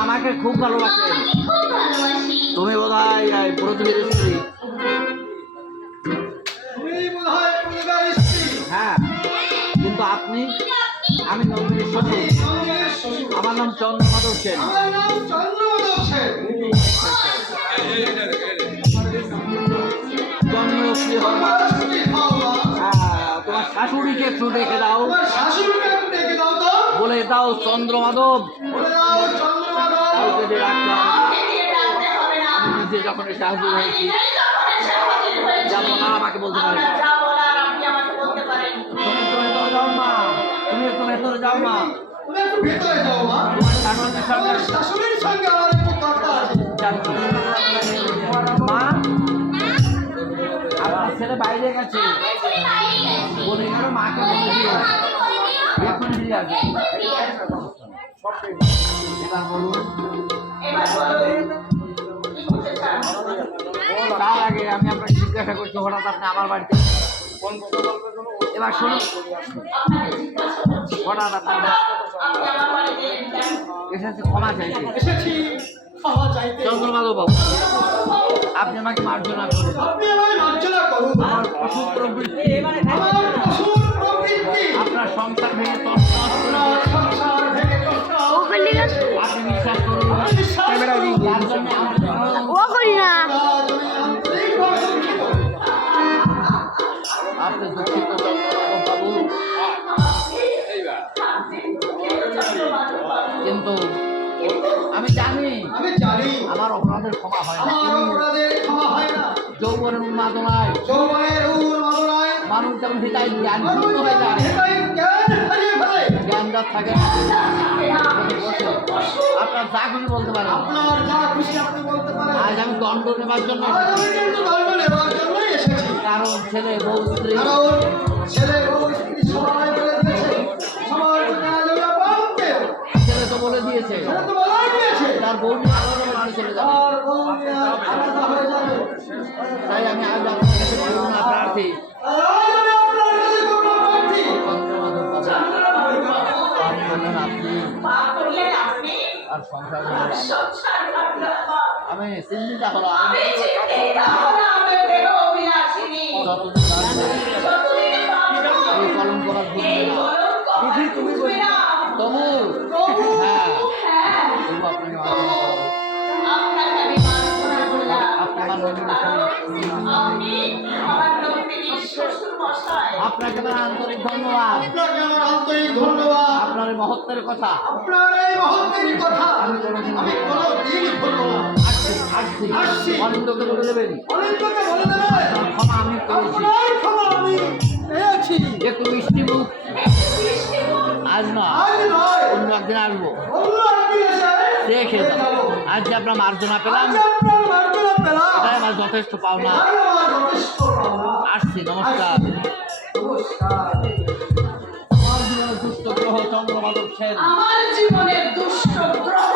আমাকে খুব ভালোবাসেন। তুমি বোধহয় প্রতিবেদী স্ত্রী। হ্যাঁ, কিন্তু আপনি, আমি নন্দিনীর শ্বশুর। আমার নাম চন্দ্রমাধব সেন। তোমার শাশুড়িকে একটু ডেকে দাও, বলে দাও চন্দ্রমাধব আমি নিজে যখন এসে হাজির হয়েছি যাবো না, আমাকে বলতে পারে। তুমি যাও মা, তুমি একটু ভেতরে যাও মা। মা, আপনার ছেলে বাইরে গেছে, বলে গেল মাকে বলে দিও এখন ফিরে আসবে। এবার বলুন। তার আগে আমি আপনাকে জিজ্ঞাসা করছি, হঠাৎ আপনি আমার বাড়িতে। এবার শুনুন, হঠাৎ আপনার এসেছে ক্ষমা চাইতে। চন্দ্রমাধব বাবু, আপনি আমাকে মার্জনা করুন। আমার অসুখ প্রবৃত্তি, আপনার সংসার ভেঙে আপনি বিশ্বাস করুন। আপনি দুঃখিত চন্দ্রমাধব বাবু, কিন্তু আমি জানি আমার অপরাধের ক্ষমা হয় না। যৌবনের উন্মাদনায় মানুষ যখন হৃদয় জ্ঞান শূন্য হয়ে যায়, জ্ঞান যার থাকে আপনার যা খুশি বলতে পারেন। আজ আমি দণ্ড নেবার জন্য, কারণ ছেলে বউ স্ত্রী ছেলে তো বলে দিয়েছে তার বউ নিয়ে আলাদা চলে যাবে। তাই আমি আজ আপনার কাছে করুণা প্রার্থী। আর সংসার আমি চিন্তিত হলাম, এই কলম করার তুমি তবু হ্যাঁ আপনাকে আমার আন্তরিক ধন্যবাদ। আপনার এই মহত্বের কথা অনিন্দকে বলে দেবেন। ক্ষমা আমি পেয়েছি। একটু মিষ্টি মুখ আজ না, অন্য একদিন আসবো, দেখে আজ যে আপনার মার্জনা পেলাম, এটাই আমার যথেষ্ট পাওনা। আসছি, নমস্কার। দুষ্ট গ্রহ চন্দ্রমাধব সেন। আমার জীবনের দুষ্ট গ্রহ